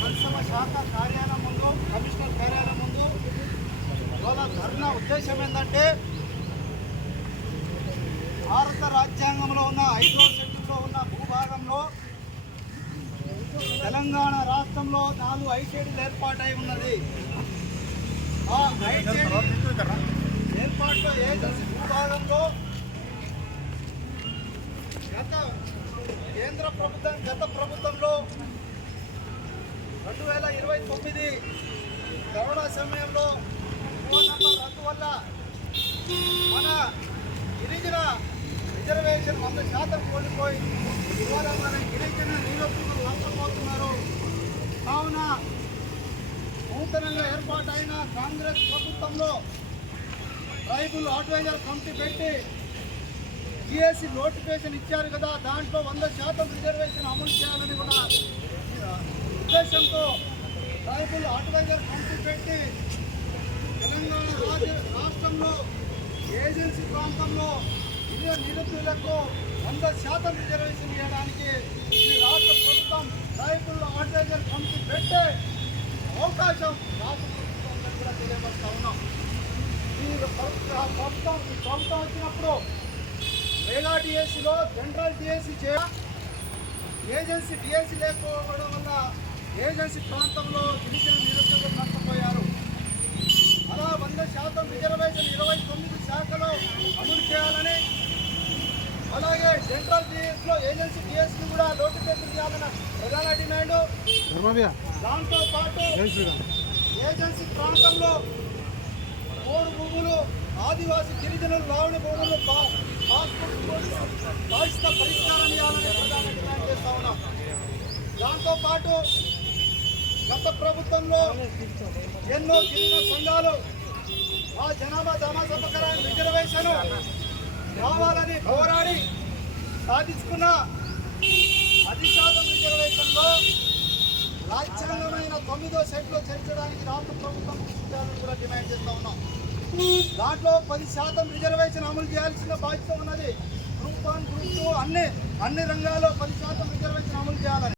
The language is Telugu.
పరిశ్రమ శాఖ కార్యాలయం ముందు కమిషనర్ కార్యాలయం ముందు ఇవాళ ధర్నా ఉద్దేశం ఏంటంటే భారత రాజ్యాంగంలో ఉన్న ఐదో షెడ్యూల్లో ఉన్న భూభాగంలో తెలంగాణ రాష్ట్రంలో నాలుగు ఐషేడీలు ఏర్పాటై ఉన్నది. ఆ ఐషేడీ ఏజెన్సీ భూభాగంలో గత కేంద్ర ప్రభుత్వం గత ప్రభుత్వంలో రెండు వేల ఇరవై తొమ్మిది కరోనా సమయంలో ఫోన్ రద్దు వల్ల మన గిరిజన రిజర్వేషన్ వంద శాతం కోల్పోయి ఇవాళ మన గిరిజన నిరుద్యోగులు నష్టపోతున్నారు. కావున నూతనంగా ఏర్పాటైన కాంగ్రెస్ ప్రభుత్వంలో ట్రైబుల్ అడ్వైజర్ కమిటీ పెట్టి జిఎస్సి నోటిఫికేషన్ ఇచ్చారు కదా దాంట్లో వంద శాతం రిజర్వేషన్ అమలు చేయాలని కూడా ఆ, ఉద్దేశంతో ట్రైబుల్ అడ్వైజర్ కమిటీ పెట్టి తెలంగాణ రాజ్య రాష్ట్రంలో ఏజెన్సీ ప్రాంతంలో ఇరు నిరుద్యోగులకు వంద శాతం రిజర్వేషన్ ఇవ్వడానికి ఈ రాష్ట్ర ప్రభుత్వం ట్రైబుల్ అడ్వైజర్ పంపు పెట్టే అవకాశం రాష్ట్ర ప్రభుత్వం కూడా తెలియపరుస్తా ఉన్నాం. ఈ ప్రభుత్వం ఈ ప్రభుత్వం వచ్చినప్పుడు మెగా డిఎస్సిలో జనరల్ డిఎస్సి చే ఏజెన్సీ డిఎస్సి లేకపోవడం వల్ల ఏజెన్సీ ప్రాంతంలో గిరిజన నిరుద్యోగులు నష్టపోయారు. అలా వంద శాతం రిజర్వేషన్ ఇరవై తొమ్మిది శాఖలో అమలు చేయాలని అలాగే జనరల్ డిఎస్లో ఏజెన్సీ డిఎస్సి కూడా నోటిఫికేషన్ చేయాలన్న ప్రధాన డిమాండ్. దాంతో పాటు ఏజెన్సీ ప్రాంతంలో మూడు భూములు ఆదివాసీ గిరిజనులు రావణ భూములు పాస్పోర్ట్ బాధిత పరిష్కారం ఇవ్వాలని ప్రధాన డిమాండ్ చేస్తా ఉన్నాం. దాంతో పాటు గత ప్రభుత్వంలో ఎన్నో గిరిజన సంఘాలు ఆ జనాభా జనాసపకరాన్ని రిజర్వేషన్ కావాలని పోరాడి సాధించుకున్న పది శాతం రిజర్వేషన్లో రాజ్యాంగమైన తొమ్మిదో సెట్లో చేర్చడానికి రాష్ట్ర ప్రభుత్వం కూడా డిమాండ్ చేస్తూ ఉన్నాం. దాంట్లో పది శాతం రిజర్వేషన్ అమలు చేయాల్సిన బాధ్యత ఉన్నది. గ్రూప్ వన్ గ్రూప్ టూ అన్ని అన్ని రంగాల్లో పది శాతం రిజర్వేషన్ అమలు చేయాలని.